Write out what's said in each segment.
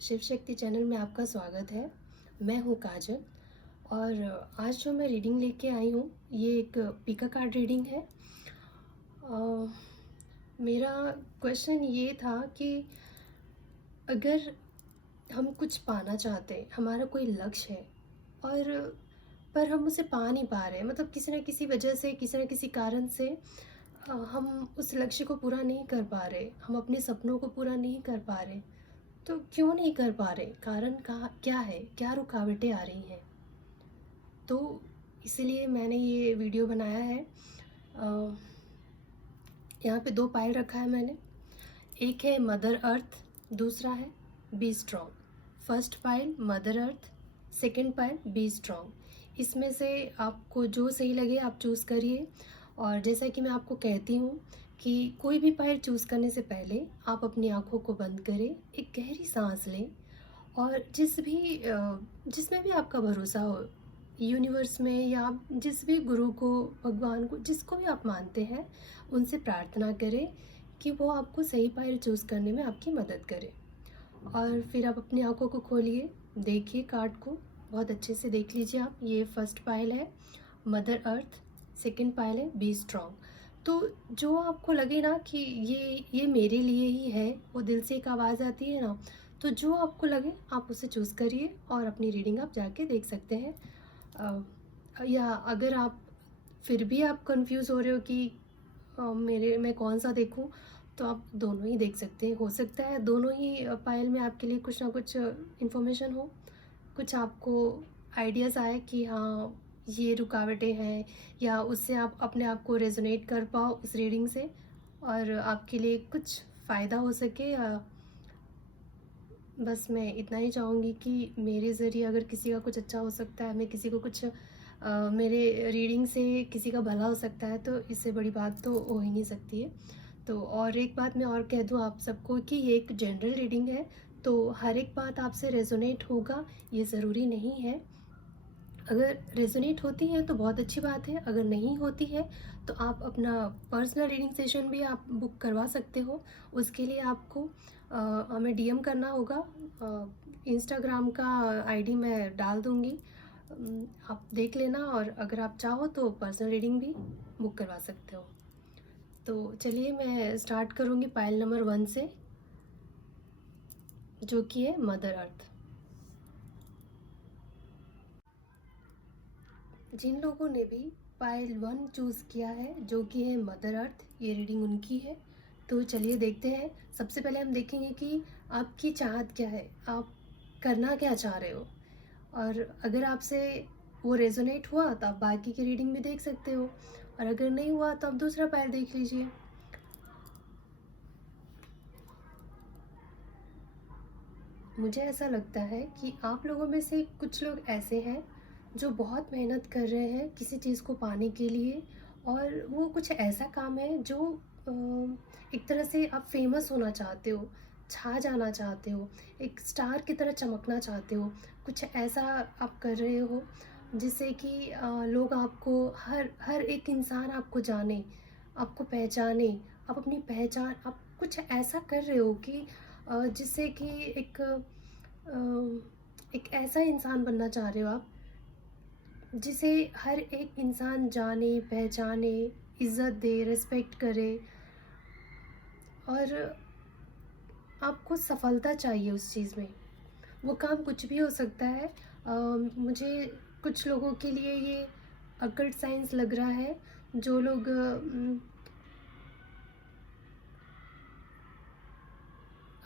Shiv Shakti channel में आपका स्वागत है। मैं हूँ काजल और आज जो मैं रीडिंग लेके आई हूँ ये एक पीका कार्ड रीडिंग है। मेरा क्वेश्चन ये था कि अगर हम कुछ पाना चाहते हैं, हमारा कोई लक्ष्य है और पर हम उसे पा नहीं पा रहे, मतलब किसी न किसी वजह से, किसी न किसी कारण से हम उस लक्ष्य को पूरा नहीं कर पा रहे, हम अपने सपनों को पूरा नहीं कर पा रहे। तो क्यों नहीं कर पा रहे? कारण कहाँ क्या है? क्या रुकावटें आ रही हैं? तो इसीलिए मैंने ये वीडियो बनाया है। यहाँ पे 2 पायल रखा है मैंने। एक है मदर अर्थ, दूसरा है be strong. First pile mother earth, second Payal be strong. इसमें से आपको जो सही लगे आप चूज़ करिए। और जैसा कि मैं आपको कहती हूँ कि कोई भी पायल चूज़ करने से पहले आप अपनी आँखों को बंद करें, एक गहरी सांस लें और जिसमें भी आपका भरोसा हो, यूनिवर्स में या आप जिस भी गुरु को, भगवान को, जिसको भी आप मानते हैं, उनसे प्रार्थना करें कि वो आपको सही पायल चूज़ करने में आपकी मदद करे। और फिर आप अपनी आँखों को खोलिए, देखिए कार्ड को, बहुत अच्छे से देख लीजिए आप। ये फर्स्ट पायल है मदर अर्थ, सेकंड पायल है बी स्ट्रॉन्ग। तो जो आपको लगे ना कि ये मेरे लिए ही है, वो दिल से एक आवाज़ आती है ना, तो जो आपको लगे आप उसे चूज़ करिए और अपनी रीडिंग आप जाके देख सकते हैं। या अगर आप फिर भी आप कंफ्यूज हो रहे हो कि मैं कौन सा देखूं, तो आप दोनों ही देख सकते हैं। हो सकता है दोनों ही पायल में आपके लिए कुछ ना कुछ इन्फॉर्मेशन हो, कुछ आपको आइडियाज़ आए कि हाँ ये रुकावटें हैं, या उससे आप अपने आप को रेजोनेट कर पाओ उस रीडिंग से और आपके लिए कुछ फ़ायदा हो सके। या बस मैं इतना ही चाहूँगी कि मेरे ज़रिए अगर किसी का कुछ अच्छा हो सकता है, मैं किसी को कुछ मेरे रीडिंग से किसी का भला हो सकता है, तो इससे बड़ी बात तो हो ही नहीं सकती है। तो और एक बात मैं और कह दूँ आप सबको कि ये एक जनरल रीडिंग है, तो हर एक बात आपसे रेजोनेट होगा ये ज़रूरी नहीं है। अगर रेजोनेट होती है तो बहुत अच्छी बात है, अगर नहीं होती है तो आप अपना पर्सनल रीडिंग सेशन भी आप बुक करवा सकते हो। उसके लिए आपको हमें डीएम करना होगा। इंस्टाग्राम का आईडी मैं डाल दूँगी, आप देख लेना और अगर आप चाहो तो पर्सनल रीडिंग भी बुक करवा सकते हो। तो चलिए मैं स्टार्ट करूँगी पायल नंबर 1 से, जो कि है मदर अर्थ। जिन लोगों ने भी पायल 1 चूज़ किया है, जो कि है मदर अर्थ, ये रीडिंग उनकी है। तो चलिए देखते हैं। सबसे पहले हम देखेंगे कि आपकी चाहत क्या है, आप करना क्या चाह रहे हो। और अगर आपसे वो रेजोनेट हुआ तो आप बाकी की रीडिंग भी देख सकते हो, और अगर नहीं हुआ तो आप दूसरा पायल देख लीजिए। मुझे ऐसा लगता है कि आप लोगों में से कुछ लोग ऐसे हैं जो बहुत मेहनत कर रहे हैं किसी चीज़ को पाने के लिए, और वो कुछ ऐसा काम है जो एक तरह से आप फेमस होना चाहते हो, छा जाना चाहते हो, एक स्टार की तरह चमकना चाहते हो। कुछ ऐसा आप कर रहे हो जिससे कि लोग आपको, हर हर एक इंसान आपको जाने, आपको पहचाने। आप अपनी पहचान, आप कुछ ऐसा कर रहे हो कि जिससे कि एक ऐसा इंसान बनना चाह रहे हो आप जिसे हर एक इंसान जाने, पहचाने, इज़्ज़त दे, रिस्पेक्ट करे, और आपको सफलता चाहिए उस चीज़ में। वो काम कुछ भी हो सकता है। मुझे कुछ लोगों के लिए ये अकल्ट साइंस लग रहा है। जो लोग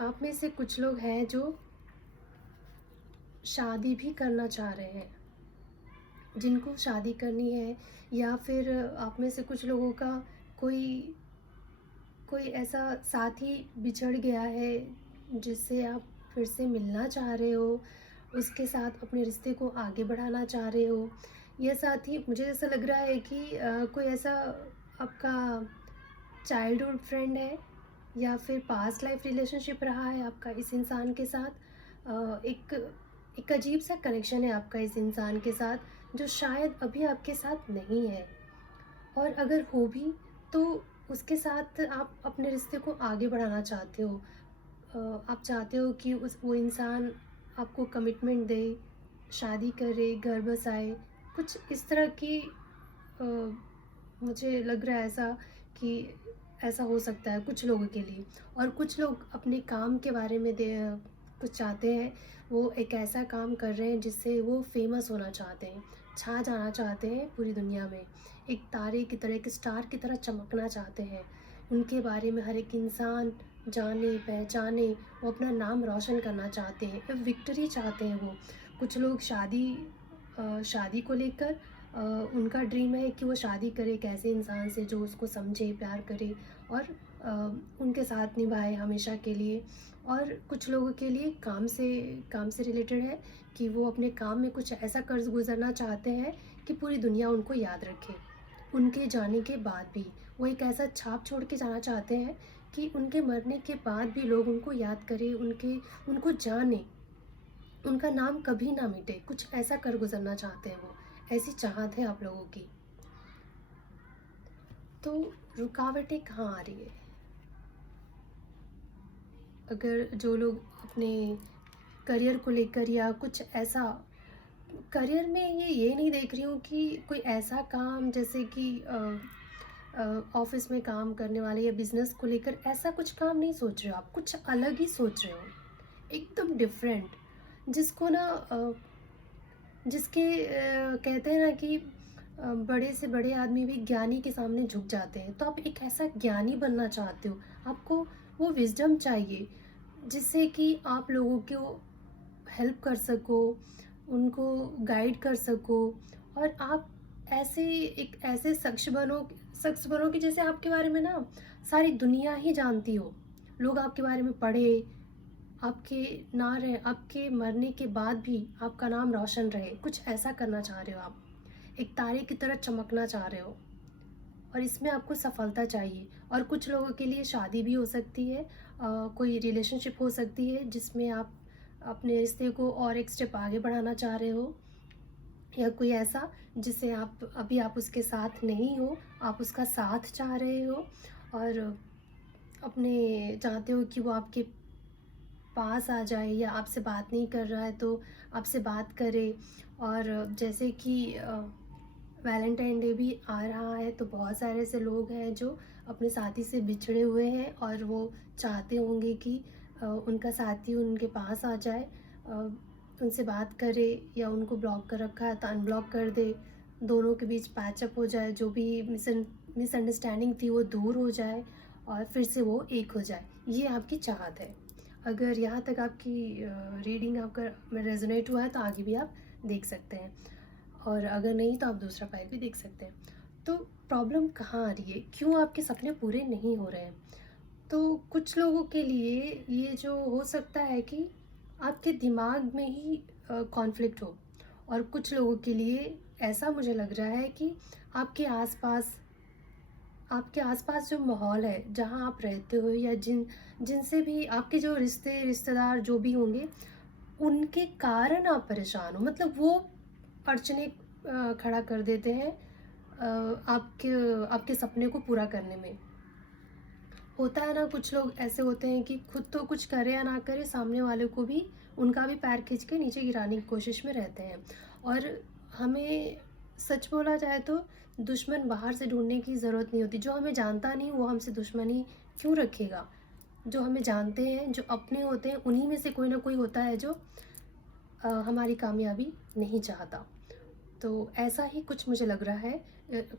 आप में से कुछ लोग हैं जो शादी भी करना चाह रहे हैं, जिनको शादी करनी है, या फिर आप में से कुछ लोगों का कोई कोई ऐसा साथी बिछड़ गया है जिससे आप फिर से मिलना चाह रहे हो, उसके साथ अपने रिश्ते को आगे बढ़ाना चाह रहे हो। यह साथी, मुझे ऐसा लग रहा है कि कोई ऐसा आपका चाइल्डहुड फ्रेंड है, या फिर पास्ट लाइफ रिलेशनशिप रहा है आपका इस इंसान के साथ। एक एक अजीब सा कनेक्शन है आपका इस इंसान के साथ, जो शायद अभी आपके साथ नहीं है, और अगर हो भी तो उसके साथ आप अपने रिश्ते को आगे बढ़ाना चाहते हो। आप चाहते हो कि उस वो इंसान आपको कमिटमेंट दे, शादी करे, घर बसाए, कुछ इस तरह की अ, मुझे लग रहा है ऐसा कि ऐसा हो सकता है कुछ लोगों के लिए। और कुछ लोग अपने काम के बारे में कुछ चाहते हैं, वो एक ऐसा काम कर रहे हैं जिससे वो फेमस होना चाहते हैं, छा जाना चाहते हैं पूरी दुनिया में, एक तारे की तरह, एक स्टार की तरह चमकना चाहते हैं। उनके बारे में हर एक इंसान जाने पहचाने, वो अपना नाम रोशन करना चाहते हैं, विक्ट्री चाहते हैं वो। कुछ लोग शादी को लेकर उनका ड्रीम है कि वो शादी करे एक ऐसे इंसान से जो उसको समझे, प्यार करे और अ, उनके साथ निभाए हमेशा के लिए। और कुछ लोगों के लिए काम से रिलेटेड है कि वो अपने काम में कुछ ऐसा कर्ज गुजरना चाहते हैं कि पूरी दुनिया उनको याद रखे। उनके जाने के बाद भी वो एक ऐसा छाप छोड़ के जाना चाहते हैं कि उनके मरने के बाद भी लोग उनको याद करें, उनको जाने, उनका नाम कभी ना मिटे। कुछ ऐसा कर गुजरना चाहते हैं वो, ऐसी चाहत है आप लोगों की। तो रुकावटें कहाँ आ रही है? अगर जो लोग अपने करियर को लेकर या कुछ ऐसा करियर में, ये नहीं देख रही हूँ कि कोई ऐसा काम जैसे कि ऑफिस में काम करने वाले या बिजनेस को लेकर ऐसा कुछ काम नहीं सोच रहे हो, आप कुछ अलग ही सोच रहे हो, एकदम डिफरेंट, जिसको ना कहते हैं ना कि बड़े से बड़े आदमी भी ज्ञानी के सामने झुक जाते हैं। तो आप एक ऐसा ज्ञानी बनना चाहते हो, आपको वो विजडम चाहिए जिससे कि आप लोगों को हेल्प कर सको, उनको गाइड कर सको। और आप एक ऐसे शख्स बनो कि जैसे आपके बारे में ना सारी दुनिया ही जानती हो, लोग आपके बारे में पढ़े, आपके ना रहे, आपके मरने के बाद भी आपका नाम रोशन रहे। कुछ ऐसा करना चाह रहे हो आप, एक तारे की तरह चमकना चाह रहे हो, और इसमें आपको सफलता चाहिए। और कुछ लोगों के लिए शादी भी हो सकती है, कोई रिलेशनशिप हो सकती है जिसमें आप अपने रिश्ते को और एक स्टेप आगे बढ़ाना चाह रहे हो, या कोई ऐसा जिसे आप उसके साथ नहीं हो, आप उसका साथ चाह रहे हो। और अपने चाहते हो कि वो आपके पास आ जाए, या आपसे बात नहीं कर रहा है तो आपसे बात करे। और जैसे कि वैलेंटाइन डे भी आ रहा है, तो बहुत सारे ऐसे लोग हैं जो अपने साथी से बिछड़े हुए हैं और वो चाहते होंगे कि उनका साथी उनके पास आ जाए, उनसे बात करे, या उनको ब्लॉक कर रखा है तो अनब्लॉक कर दे, दोनों के बीच पैचअप हो जाए, जो भी मिसअंडरस्टैंडिंग थी वो दूर हो जाए और फिर से वो एक हो जाए। ये आपकी चाहत है। अगर यहाँ तक आपकी रीडिंग आपका रेजोनेट हुआ है तो आगे भी आप देख सकते हैं, और अगर नहीं तो आप दूसरा फाइल भी देख सकते हैं। तो प्रॉब्लम कहाँ आ रही है, क्यों आपके सपने पूरे नहीं हो रहे हैं? तो कुछ लोगों के लिए ये जो हो सकता है कि आपके दिमाग में ही कॉन्फ्लिक्ट हो, और कुछ लोगों के लिए ऐसा मुझे लग रहा है कि आपके आसपास आपके आसपास जो माहौल है, जहाँ आप रहते हो, या जिनसे भी आपके जो रिश्तेदार जो भी होंगे, उनके कारण आप परेशान हो, मतलब वो अड़चने खड़ा कर देते हैं आपके आपके सपने को पूरा करने में। होता है ना, कुछ लोग ऐसे होते हैं कि खुद तो कुछ करे या ना करे, सामने वाले को भी उनका भी पैर खींच के नीचे गिराने की कोशिश में रहते हैं। और हमें सच बोला जाए तो दुश्मन बाहर से ढूंढने की ज़रूरत नहीं होती। जो हमें जानता नहीं वो हमसे दुश्मनी क्यों रखेगा? जो हमें जानते हैं, जो अपने होते हैं, उन्हीं में से कोई ना कोई होता है जो हमारी कामयाबी नहीं चाहता। तो ऐसा ही कुछ मुझे लग रहा है।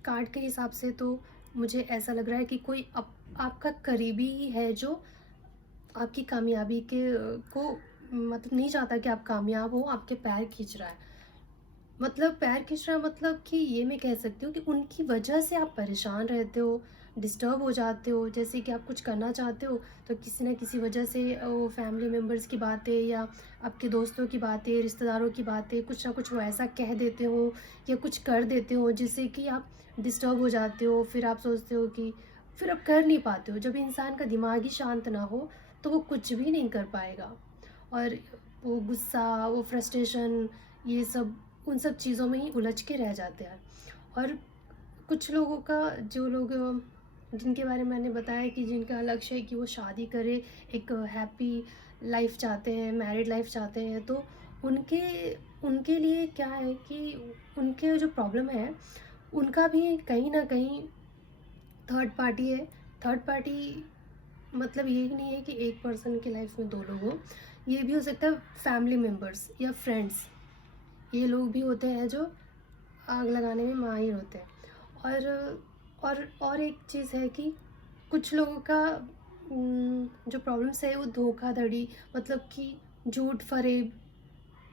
कार्ड के हिसाब से तो मुझे ऐसा लग रहा है कि कोई आपका करीबी ही है जो आपकी कामयाबी को मतलब नहीं चाहता कि आप कामयाब हो, आपके पैर खींच रहा है। मतलब पैर खींच रहा है, मतलब कि ये मैं कह सकती हूँ कि उनकी वजह से आप परेशान रहते हो, डिस्टर्ब हो जाते हो। जैसे कि आप कुछ करना चाहते हो तो किसी न किसी वजह से वो फैमिली मेम्बर्स की बातें, या आपके दोस्तों की बातें, रिश्तेदारों की बातें, कुछ ना कुछ वो ऐसा कह देते हो या कुछ कर देते हो जिससे कि आप डिस्टर्ब हो जाते हो। फिर आप सोचते हो कि फिर आप कर नहीं पाते हो। जब इंसान का दिमाग ही शांत ना हो तो वो कुछ भी नहीं कर पाएगा। और वो गुस्सा, वो फ्रस्ट्रेशन, ये सब उन सब चीज़ों में ही उलझ के रह जाते हैं। और कुछ लोगों का, जो लोग जिनके बारे में मैंने बताया कि जिनका लक्ष्य है कि वो शादी करे, एक हैप्पी लाइफ चाहते हैं, मैरिड लाइफ चाहते हैं, तो उनके उनके लिए क्या है कि उनके जो प्रॉब्लम है, उनका भी कहीं न कहीं थर्ड पार्टी है। थर्ड पार्टी मतलब ये ही नहीं है कि एक पर्सन की लाइफ में 2 लोग हों, ये भी हो सकता है फैमिली मेंबर्स या फ्रेंड्स, ये लोग भी होते हैं जो आग लगाने में माहिर होते हैं। और एक चीज़ है कि कुछ लोगों का जो प्रॉब्लम्स है वो धोखाधड़ी, मतलब कि झूठ-फरेब,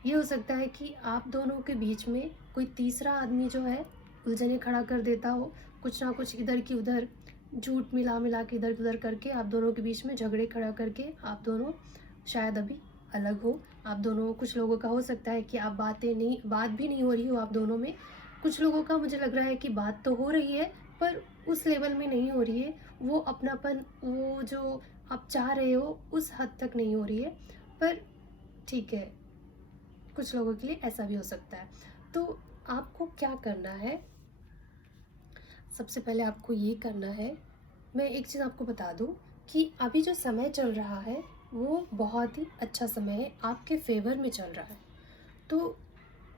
ये हो सकता है कि आप दोनों के बीच में कोई तीसरा आदमी जो है उलझनें खड़ा कर देता हो, कुछ ना कुछ इधर की उधर झूठ मिला के इधर उधर करके आप दोनों के बीच में झगड़े खड़ा करके आप दोनों शायद अभी अलग हो। आप दोनों, कुछ लोगों का हो सकता है कि आप बात भी नहीं हो रही हो आप दोनों में। कुछ लोगों का मुझे लग रहा है कि बात तो हो रही है पर उस लेवल में नहीं हो रही है, वो अपनापन, वो जो आप चाह रहे हो उस हद तक नहीं हो रही है। पर ठीक है, कुछ लोगों के लिए ऐसा भी हो सकता है। तो आपको क्या करना है, सबसे पहले आपको ये करना है, मैं एक चीज़ आपको बता दूँ कि अभी जो समय चल रहा है वो बहुत ही अच्छा समय है, आपके फ़ेवर में चल रहा है। तो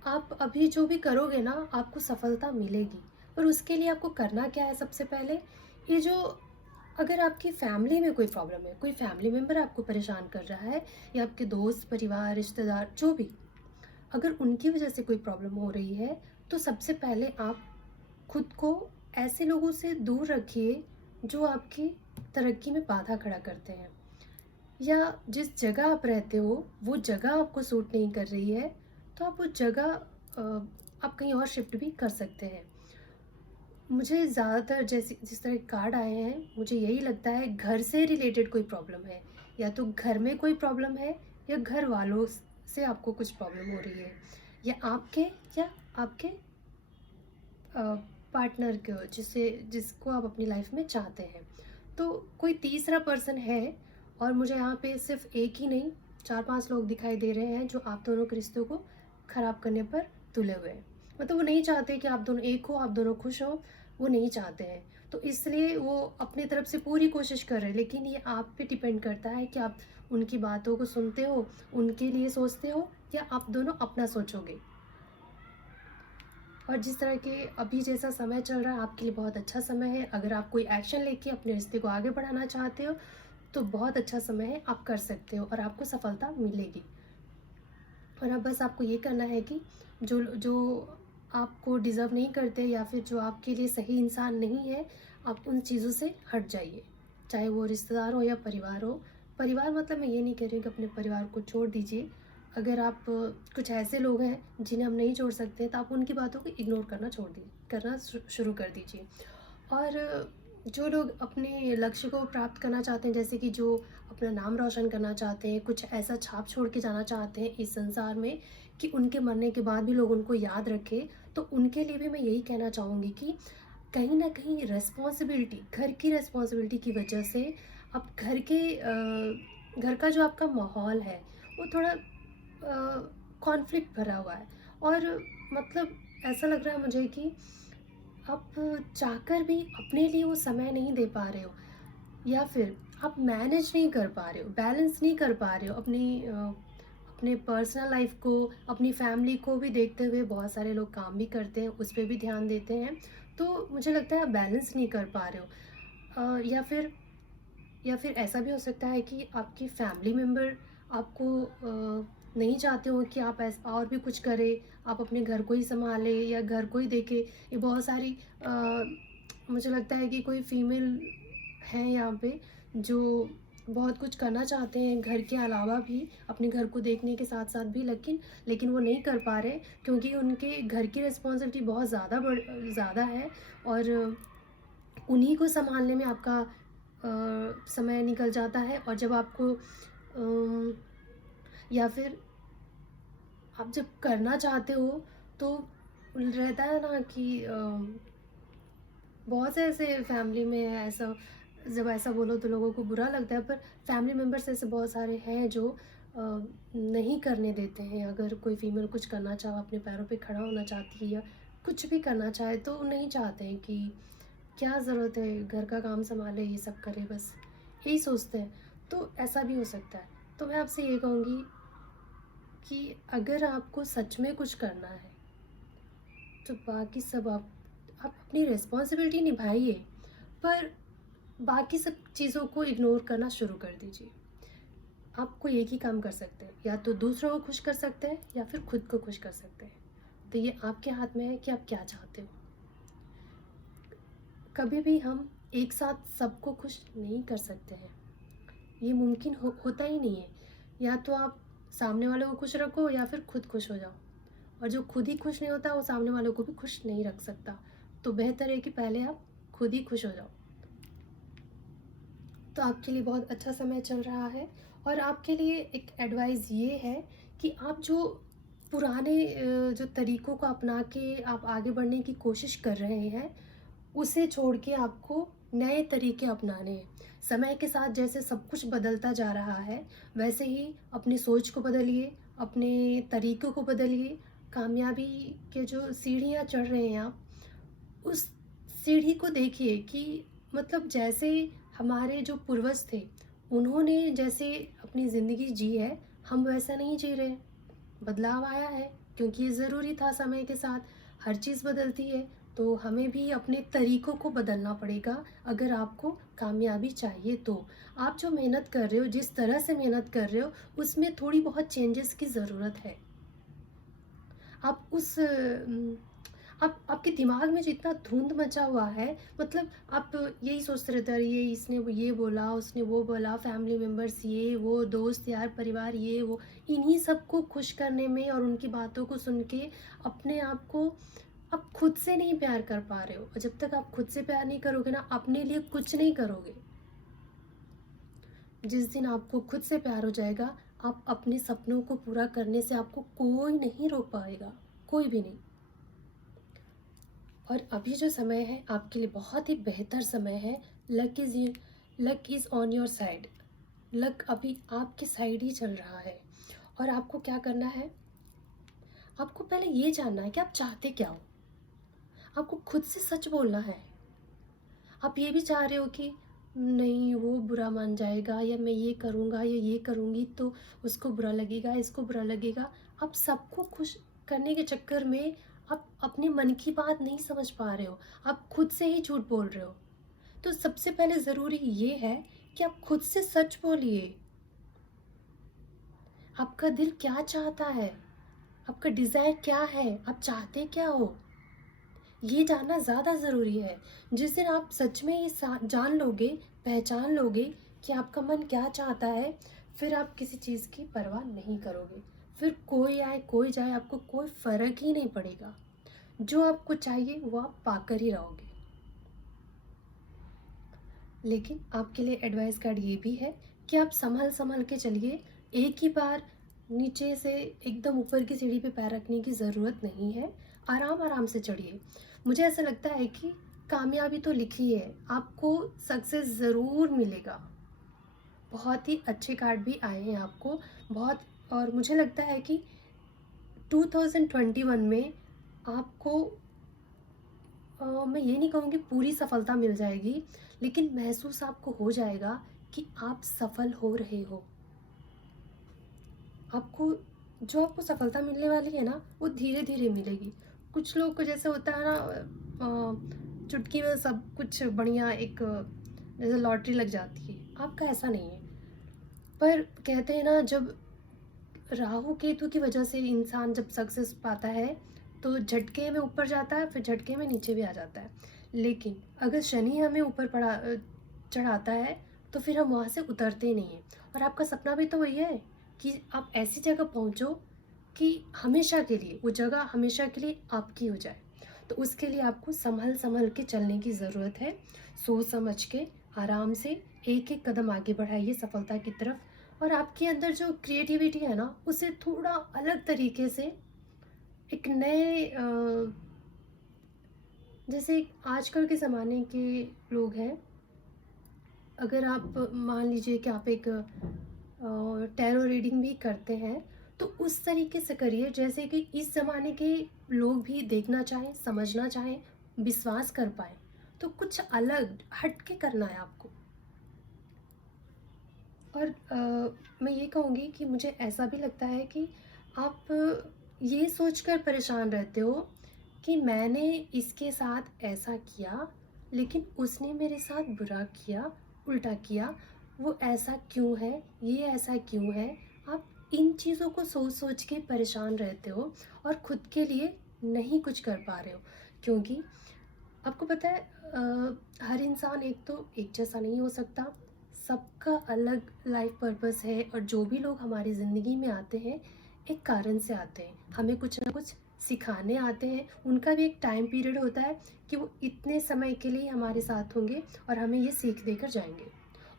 आप अभी जो भी करोगे ना, आपको सफलता मिलेगी। पर उसके लिए आपको करना क्या है, सबसे पहले ये जो, अगर आपकी फैमिली में कोई प्रॉब्लम है, कोई फैमिली मेंबर आपको परेशान कर रहा है या आपके दोस्त, परिवार, रिश्तेदार जो भी, अगर उनकी वजह से कोई प्रॉब्लम हो रही है, तो सबसे पहले आप खुद को ऐसे लोगों से दूर रखिए जो आपकी तरक्की में बाधा खड़ा करते हैं, या जिस जगह आप रहते हो वो जगह आपको सूट नहीं कर रही है, तो आप उस जगह आप कहीं और शिफ्ट भी कर सकते हैं। मुझे ज़्यादातर जैसे जिस तरह के कार्ड आए हैं, मुझे यही लगता है घर से रिलेटेड कोई प्रॉब्लम है, या तो घर में कोई प्रॉब्लम है, या घर वालों से आपको कुछ प्रॉब्लम हो रही है, या आपके पार्टनर को, जिसको आप अपनी लाइफ में चाहते हैं। तो कोई तीसरा पर्सन है, और मुझे यहाँ पे सिर्फ एक ही नहीं, 4-5 लोग दिखाई दे रहे हैं जो आप दोनों के रिश्तों को ख़राब करने पर तुले हुए हैं। मतलब वो नहीं चाहते कि आप दोनों एक हो, आप दोनों खुश हो, वो नहीं चाहते हैं। तो इसलिए वो अपनी तरफ से पूरी कोशिश कर रहे हैं, लेकिन ये आप पे डिपेंड करता है कि आप उनकी बातों को सुनते हो, उनके लिए सोचते हो, या आप दोनों अपना सोचोगे। और जिस तरह के अभी जैसा समय चल रहा है, आपके लिए बहुत अच्छा समय है। अगर आप कोई एक्शन लेके अपने रिश्ते को आगे बढ़ाना चाहते हो, तो बहुत अच्छा समय है, आप कर सकते हो और आपको सफलता मिलेगी। और अब बस आपको ये करना है कि जो जो आपको डिज़र्व नहीं करते, या फिर जो आपके लिए सही इंसान नहीं है, आप उन चीज़ों से हट जाइए। चाहे वो रिश्तेदार हो या परिवार हो। परिवार मतलब मैं ये नहीं कह रही हूँ कि अपने परिवार को छोड़ दीजिए। अगर आप कुछ ऐसे लोग हैं जिन्हें हम नहीं छोड़ सकते, तो आप उनकी बातों को इग्नोर करना शुरू कर दीजिए। और जो लोग अपने लक्ष्य को प्राप्त करना चाहते हैं, जैसे कि जो अपना नाम रोशन करना चाहते हैं, कुछ ऐसा छाप छोड़ के जाना चाहते हैं इस संसार में कि उनके मरने के बाद भी लोग उनको याद रखें, तो उनके लिए भी मैं यही कहना चाहूँगी कि कहीं न कहीं रिस्पॉन्सिबिलिटी, घर की रिस्पॉन्सिबिलिटी की वजह से अब घर का जो आपका माहौल है, वो थोड़ा कॉन्फ्लिक्ट भरा हुआ है। और मतलब ऐसा लग रहा है मुझे कि आप चाहकर भी अपने लिए वो समय नहीं दे पा रहे हो, या फिर आप मैनेज नहीं कर पा रहे हो, बैलेंस नहीं कर पा रहे हो अपने पर्सनल लाइफ को, अपनी फैमिली को भी देखते हुए। बहुत सारे लोग काम भी करते हैं, उस पे भी ध्यान देते हैं, तो मुझे लगता है आप बैलेंस नहीं कर पा रहे हो। या फिर ऐसा भी हो सकता है कि आपकी फैमिली मेम्बर आपको नहीं चाहते हो कि आप ऐसा और भी कुछ करें, आप अपने घर को ही संभालें या घर को ही देखें। ये बहुत सारी मुझे लगता है कि कोई फीमेल हैं यहाँ पे जो बहुत कुछ करना चाहते हैं घर के अलावा भी, अपने घर को देखने के साथ साथ भी, लेकिन वो नहीं कर पा रहे, क्योंकि उनके घर की रिस्पॉन्सिबिलिटी बहुत ज़्यादा है, और उन्हीं को संभालने में आपका समय निकल जाता है। और जब आपको या फिर आप जब करना चाहते हो, तो रहता है ना कि बहुत से ऐसे फैमिली में ऐसा, जब ऐसा बोलो तो लोगों को बुरा लगता है, पर फैमिली मेम्बर्स ऐसे बहुत सारे हैं जो नहीं करने देते हैं। अगर कोई फीमेल कुछ करना चाहे, अपने पैरों पे खड़ा होना चाहती है या कुछ भी करना चाहे, तो नहीं चाहते हैं कि क्या ज़रूरत है, घर का काम संभाले, ये सब करे बस, यही सोचते हैं। तो ऐसा भी हो सकता है। तो मैं आपसे ये कहूँगी कि अगर आपको सच में कुछ करना है तो बाकी सब आप अपनी रिस्पॉन्सिबिलिटी निभाइए, पर बाकी सब चीज़ों को इग्नोर करना शुरू कर दीजिए। आपको एक ही काम कर सकते हैं, या तो दूसरों को खुश कर सकते हैं या फिर खुद को खुश कर सकते हैं। तो ये आपके हाथ में है कि आप क्या चाहते हो। कभी भी हम एक साथ सबको खुश नहीं कर सकते हैं, ये मुमकिन होता ही नहीं है। या तो आप सामने वाले को खुश रखो या फिर खुद खुश हो जाओ, और जो खुद ही खुश नहीं होता वो सामने वालों को भी खुश नहीं रख सकता। तो बेहतर है कि पहले आप खुद ही खुश हो जाओ। तो आपके लिए बहुत अच्छा समय चल रहा है, और आपके लिए एक एडवाइस ये है कि आप जो पुराने जो तरीक़ों को अपना के आप आगे बढ़ने की कोशिश कर रहे हैं, उसे छोड़ के आपको नए तरीके अपनाने हैं। समय के साथ जैसे सब कुछ बदलता जा रहा है, वैसे ही अपनी सोच को बदलिए, अपने तरीक़ों को बदलिए। कामयाबी के जो सीढ़ियाँ चढ़ रहे हैं आप, उस सीढ़ी को देखिए कि मतलब जैसे हमारे जो पूर्वज थे, उन्होंने जैसे अपनी ज़िंदगी जी है, हम वैसा नहीं जी रहे। बदलाव आया है क्योंकि ये ज़रूरी था। समय के साथ हर चीज़ बदलती है, तो हमें भी अपने तरीक़ों को बदलना पड़ेगा अगर आपको कामयाबी चाहिए तो। आप जो मेहनत कर रहे हो, जिस तरह से मेहनत कर रहे हो, उसमें थोड़ी बहुत चेंजेस की ज़रूरत है। आप उस आप आपके दिमाग में जितना धुंध मचा हुआ है, मतलब आप यही सोचते रहते हैं, अरे ये इसने ये बोला, उसने वो बोला, फैमिली मेम्बर्स ये वो, दोस्त यार परिवार ये वो, इन्हीं सबको खुश करने में और उनकी बातों को सुन के अपने आप को आप खुद से नहीं प्यार कर पा रहे हो। और जब तक आप खुद से प्यार नहीं करोगे ना, अपने लिए कुछ नहीं करोगे। जिस दिन आपको खुद से प्यार हो जाएगा, आप अपने सपनों को पूरा करने से आपको कोई नहीं रोक पाएगा, कोई भी नहीं। और अभी जो समय है आपके लिए बहुत ही बेहतर समय है। Luck is on your side. Luck अभी आपके साइड ही चल रहा है। और आपको क्या करना है, आपको पहले ये जानना है कि आप चाहते क्या हो। आपको खुद से सच बोलना है। आप ये भी चाह रहे हो कि नहीं वो बुरा मान जाएगा, या मैं ये करूँगा या ये करूँगी तो उसको बुरा लगेगा, इसको बुरा लगेगा। आप सबको खुश करने के चक्कर में आप अपने मन की बात नहीं समझ पा रहे हो, आप खुद से ही झूठ बोल रहे हो। तो सबसे पहले ज़रूरी ये है कि आप खुद से सच बोलिए। आपका दिल क्या चाहता है, आपका डिज़ायर क्या है, आप चाहते क्या हो, ये जानना ज़्यादा ज़रूरी है। जिस दिन आप सच में ये जान लोगे, पहचान लोगे कि आपका मन क्या चाहता है, फिर आप किसी चीज़ की परवाह नहीं करोगे। फिर कोई आए कोई जाए, आपको कोई फ़र्क ही नहीं पड़ेगा। जो आपको चाहिए वो आप पाकर ही रहोगे। लेकिन आपके लिए एडवाइस कार्ड ये भी है कि आप संभल संभल के चलिए। एक ही बार नीचे से एकदम ऊपर की सीढ़ी पे पैर रखने की ज़रूरत नहीं है। आराम आराम से चढ़िए। मुझे ऐसा लगता है कि कामयाबी तो लिखी है, आपको सक्सेस ज़रूर मिलेगा। बहुत ही अच्छे कार्ड भी आए हैं आपको, बहुत। और मुझे लगता है कि 2021 में आपको मैं ये नहीं कहूँगी पूरी सफलता मिल जाएगी, लेकिन महसूस आपको हो जाएगा कि आप सफल हो रहे हो। आपको जो आपको सफलता मिलने वाली है ना, वो धीरे-धीरे मिलेगी। कुछ लोग को जैसे होता है ना, चुटकी में सब कुछ बढ़िया, एक जैसे लॉटरी लग जाती है, आपका ऐसा नहीं है। पर कहते हैं ना, जब राहु केतु की वजह से इंसान जब सक्सेस पाता है तो झटके में ऊपर जाता है, फिर झटके में नीचे भी आ जाता है। लेकिन अगर शनि हमें ऊपर चढ़ाता है तो फिर हम वहाँ से उतरते ही नहीं हैं। और आपका सपना भी तो वही है कि आप ऐसी जगह पहुँचो कि हमेशा के लिए वो जगह हमेशा के लिए आपकी हो जाए। तो उसके लिए आपको संभल संभल के चलने की ज़रूरत है। सोच समझ के आराम से एक एक कदम आगे बढ़ाइए सफलता की तरफ। और आपके अंदर जो क्रिएटिविटी है ना, उसे थोड़ा अलग तरीके से एक नए जैसे आजकल के ज़माने के लोग हैं, अगर आप मान लीजिए कि आप एक टैरो रीडिंग भी करते हैं, तो उस तरीके से करिए जैसे कि इस ज़माने के लोग भी देखना चाहें, समझना चाहें, विश्वास कर पाएँ। तो कुछ अलग हट के करना है आपको। और मैं ये कहूँगी कि मुझे ऐसा भी लगता है कि आप ये सोचकर परेशान रहते हो कि मैंने इसके साथ ऐसा किया, लेकिन उसने मेरे साथ बुरा किया, उल्टा किया, वो ऐसा क्यों है, ये ऐसा क्यों है। आप इन चीज़ों को सोच-सोच के परेशान रहते हो और खुद के लिए नहीं कुछ कर पा रहे हो। क्योंकि आपको पता है हर इंसान एक तो एक जैसा नहीं हो सकता, सबका अलग लाइफ पर्पस है और जो भी लोग हमारी ज़िंदगी में आते हैं एक कारण से आते हैं, हमें कुछ ना कुछ सिखाने आते हैं। उनका भी एक टाइम पीरियड होता है कि वो इतने समय के लिए हमारे साथ होंगे और हमें ये सीख देकर जाएंगे।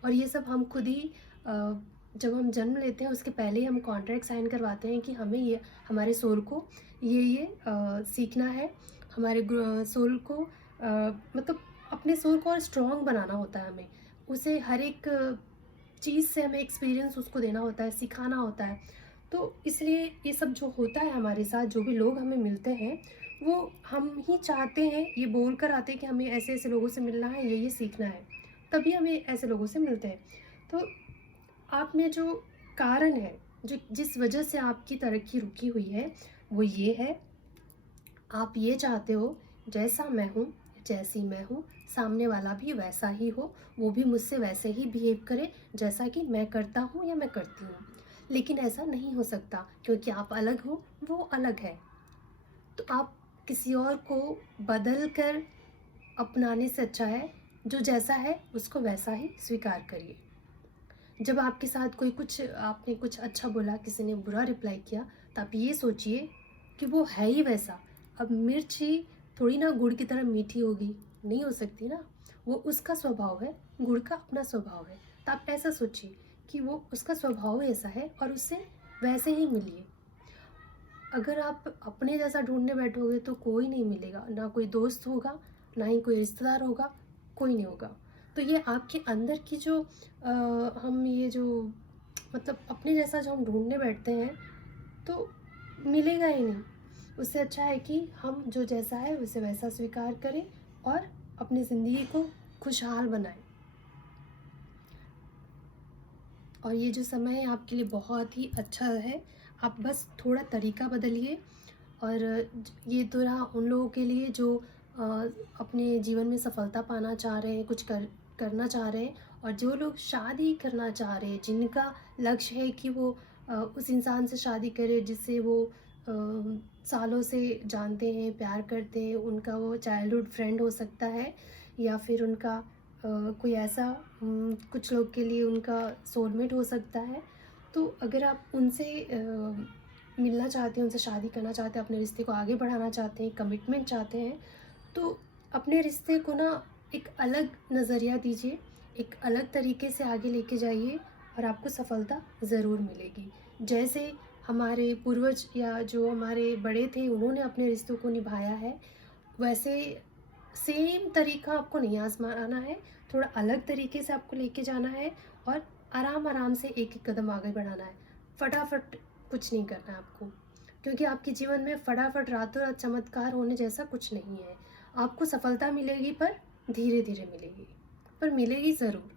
और ये सब हम खुद ही जब हम जन्म लेते हैं उसके पहले ही हम कॉन्ट्रैक्ट साइन करवाते हैं कि हमें ये हमारे सोल को ये सीखना है, हमारे सोल को मतलब अपने सोल को और स्ट्रॉन्ग बनाना होता है हमें, उसे हर एक चीज़ से हमें एक्सपीरियंस उसको देना होता है, सिखाना होता है। तो इसलिए ये सब जो होता है हमारे साथ, जो भी लोग हमें मिलते हैं, वो हम ही चाहते हैं, ये बोल कर आते हैं कि हमें ऐसे-ऐसे लोगों से मिलना है, ये सीखना है, तभी हमें ऐसे लोगों से मिलते हैं। तो आप में जो कारण है, जो जिस वजह से आपकी तरक्की रुकी हुई है, वो ये है, आप ये चाहते हो जैसा मैं हूँ, जैसी मैं हूँ, सामने वाला भी वैसा ही हो, वो भी मुझसे वैसे ही बिहेव करे जैसा कि मैं करता हूँ या मैं करती हूँ। लेकिन ऐसा नहीं हो सकता क्योंकि आप अलग हो, वो अलग है। तो आप किसी और को बदल कर अपनाने से अच्छा है जो जैसा है उसको वैसा ही स्वीकार करिए। जब आपके साथ कोई कुछ आपने कुछ अच्छा बोला, किसी ने बुरा रिप्लाई किया, तो आप ये सोचिए कि वो है ही वैसा। अब मिर्च ही थोड़ी ना गुड़ की तरह मीठी होगी, नहीं हो सकती ना। वो उसका स्वभाव है, गुड़ का अपना स्वभाव है। तो आप ऐसा सोचिए कि वो उसका स्वभाव ऐसा है और उससे वैसे ही मिलिए। अगर आप अपने जैसा ढूंढने बैठोगे तो कोई नहीं मिलेगा, ना कोई दोस्त होगा, ना ही कोई रिश्तेदार होगा, कोई नहीं होगा। तो ये आपके अंदर की जो हम ये जो मतलब अपने जैसा जो हम ढूंढने बैठते हैं तो मिलेगा ही नहीं। उससे अच्छा है कि हम जो जैसा है उसे वैसा स्वीकार करें और अपनी ज़िंदगी को खुशहाल बनाएं। और ये जो समय है आपके लिए बहुत ही अच्छा है, आप बस थोड़ा तरीका बदलिए। और ये तो रहा उन लोगों के लिए जो अपने जीवन में सफलता पाना चाह रहे हैं, कुछ करना चाह रहे हैं। और जो लोग शादी करना चाह रहे हैं, जिनका लक्ष्य है कि वो उस इंसान से शादी करे जिससे वो सालों से जानते हैं, प्यार करते हैं, उनका वो चाइल्डहुड फ्रेंड हो सकता है या फिर उनका कोई ऐसा कुछ लोग के लिए उनका सोलमेट हो सकता है। तो अगर आप उनसे मिलना चाहते हैं, उनसे शादी करना चाहते हैं, अपने रिश्ते को आगे बढ़ाना चाहते हैं, कमिटमेंट चाहते हैं, तो अपने रिश्ते को ना एक अलग नज़रिया दीजिए, एक अलग तरीके से आगे लेके जाइए और आपको सफलता ज़रूर मिलेगी। जैसे हमारे पूर्वज या जो हमारे बड़े थे उन्होंने अपने रिश्तों को निभाया है, वैसे सेम तरीका आपको नहीं आज़माना है, थोड़ा अलग तरीके से आपको लेके जाना है और आराम-आराम से एक-एक कदम आगे बढ़ाना है। फटाफट कुछ नहीं करना है आपको, क्योंकि आपके जीवन में फटाफट रातों-रात चमत्कार होने जैसा कुछ नहीं है। आपको सफलता मिलेगी पर धीरे-धीरे मिलेगी, पर मिलेगी ज़रूर।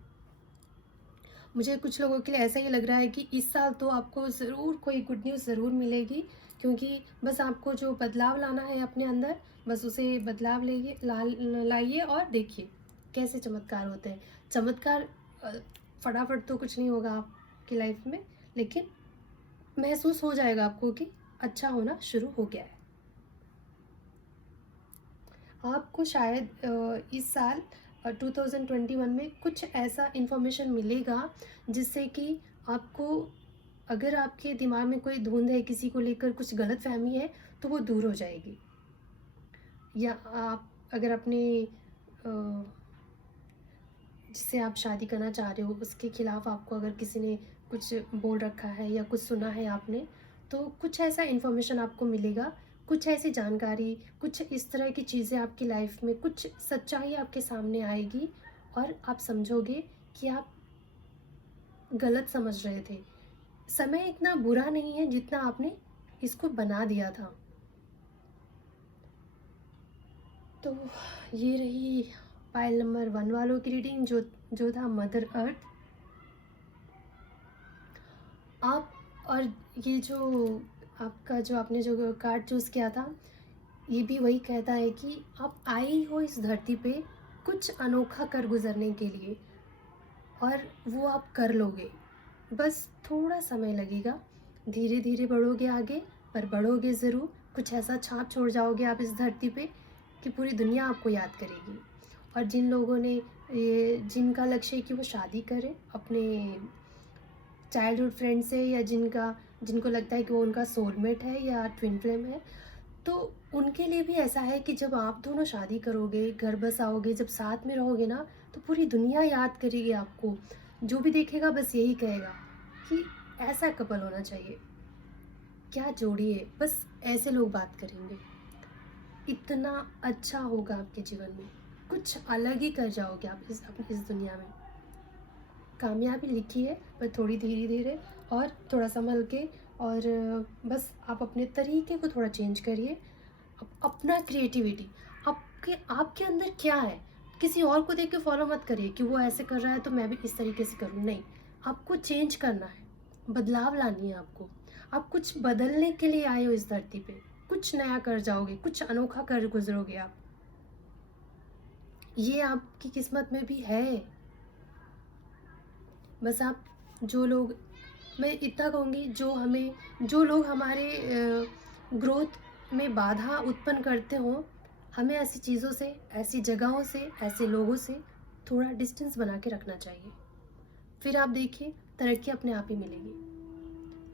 मुझे कुछ लोगों के लिए ऐसा ही लग रहा है कि इस साल तो आपको ज़रूर कोई गुड न्यूज़ ज़रूर मिलेगी, क्योंकि बस आपको जो बदलाव लाना है अपने अंदर, बस उसे बदलाव लाइए और देखिए कैसे चमत्कार होते हैं। चमत्कार अ, फटाफट तो कुछ नहीं होगा आपकी लाइफ में, लेकिन महसूस हो जाएगा आपको कि अच्छा होना शुरू हो गया है। आपको शायद इस साल 2021 में कुछ ऐसा इन्फॉर्मेशन मिलेगा जिससे कि आपको, अगर आपके दिमाग में कोई धुंध है, किसी को लेकर कुछ गलतफहमी है, तो वो दूर हो जाएगी। या आप अगर अपने जिससे आप शादी करना चाह रहे हो उसके खिलाफ़ आपको अगर किसी ने कुछ बोल रखा है या कुछ सुना है आपने, तो कुछ ऐसा इन्फॉर्मेशन आपको मिलेगा, कुछ ऐसी जानकारी, कुछ इस तरह की चीज़ें आपकी लाइफ में, कुछ सच्चाई आपके सामने आएगी और आप समझोगे कि आप गलत समझ रहे थे। समय इतना बुरा नहीं है जितना आपने इसको बना दिया था। तो ये रही पाइल नंबर 1 वालों की रीडिंग जो था मदर अर्थ। आप और ये जो आपका जो आपने जो कार्ड चूज़ किया था, ये भी वही कहता है कि आप आई हो इस धरती पे कुछ अनोखा कर गुजरने के लिए, और वो आप कर लोगे। बस थोड़ा समय लगेगा, धीरे धीरे बढ़ोगे आगे, पर बढ़ोगे ज़रूर। कुछ ऐसा छाप छोड़ जाओगे आप इस धरती पे कि पूरी दुनिया आपको याद करेगी। और जिन लोगों ने ये जिनका लक्ष्य है कि वो शादी करें अपने चाइल्डहुड फ्रेंड से, या जिनको लगता है कि वो उनका सोलमेट है या ट्विन फ्लेम है, तो उनके लिए भी ऐसा है कि जब आप दोनों शादी करोगे, घर बसाओगे, जब साथ में रहोगे ना, तो पूरी दुनिया याद करेगी आपको। जो भी देखेगा बस यही कहेगा कि ऐसा कपल होना चाहिए, क्या जोड़ी है। बस ऐसे लोग बात करेंगे। इतना अच्छा होगा आपके जीवन में, कुछ अलग ही कर जाओगे आप इस दुनिया में। कामयाबी लिखी है, पर थोड़ी धीरे धीरे और थोड़ा संभल के, और बस आप अपने तरीके को थोड़ा चेंज करिए। अपना क्रिएटिविटी, आपके अंदर क्या है, किसी और को देख के फॉलो मत करिए कि वो ऐसे कर रहा है तो मैं भी इस तरीके से करूँ। नहीं, आपको चेंज करना है, बदलाव लानी है आपको। आप कुछ बदलने के लिए आए हो इस धरती पे, कुछ नया कर जाओगे, कुछ अनोखा कर गुजरोगे आप। ये आपकी किस्मत में भी है। बस आप जो लोग, मैं इतना कहूँगी, जो लोग हमारे ग्रोथ में बाधा उत्पन्न करते हों, हमें ऐसी चीज़ों से, ऐसी जगहों से, ऐसे लोगों से थोड़ा डिस्टेंस बना के रखना चाहिए। फिर आप देखिए, तरक्की अपने आप ही मिलेगी।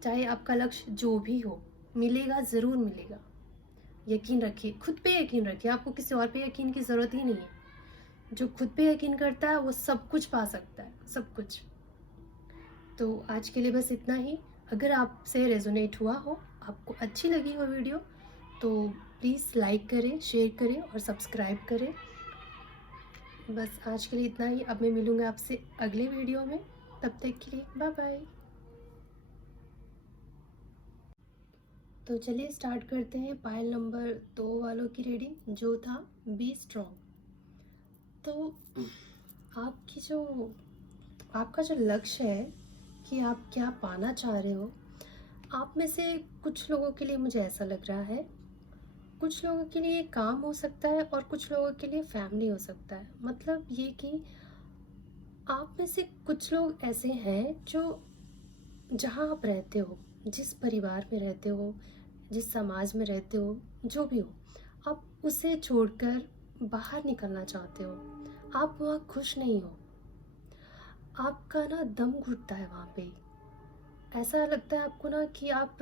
चाहे आपका लक्ष्य जो भी हो, मिलेगा, ज़रूर मिलेगा। यकीन रखिए, खुद पे यकीन रखिए। आपको किसी और पे यकीन की ज़रूरत ही नहीं है। जो खुद पे यकीन करता है वो सब कुछ पा सकता है, सब कुछ। तो आज के लिए बस इतना ही। अगर आपसे रेजोनेट हुआ हो, आपको अच्छी लगी हो वीडियो, तो प्लीज़ लाइक करें, शेयर करें और सब्सक्राइब करें। बस आज के लिए इतना ही। अब मैं मिलूँगा आपसे अगले वीडियो में। तब तक के लिए बाय बाय। तो चलिए स्टार्ट करते हैं पायल नंबर 2 वालों की रीडिंग, जो था बी स्ट्रॉन्ग। तो आपका जो लक्ष्य है कि आप क्या पाना चाह रहे हो, आप में से कुछ लोगों के लिए मुझे ऐसा लग रहा है, कुछ लोगों के लिए काम हो सकता है और कुछ लोगों के लिए फैमिली हो सकता है। मतलब ये कि आप में से कुछ लोग ऐसे हैं जो, जहाँ आप रहते हो, जिस परिवार में रहते हो, जिस समाज में रहते हो, जो भी हो, आप उसे छोड़कर बाहर निकलना चाहते हो। आप वहाँ खुश नहीं हो, आपका ना दम घुटता है वहाँ पे। ऐसा लगता है आपको ना कि आप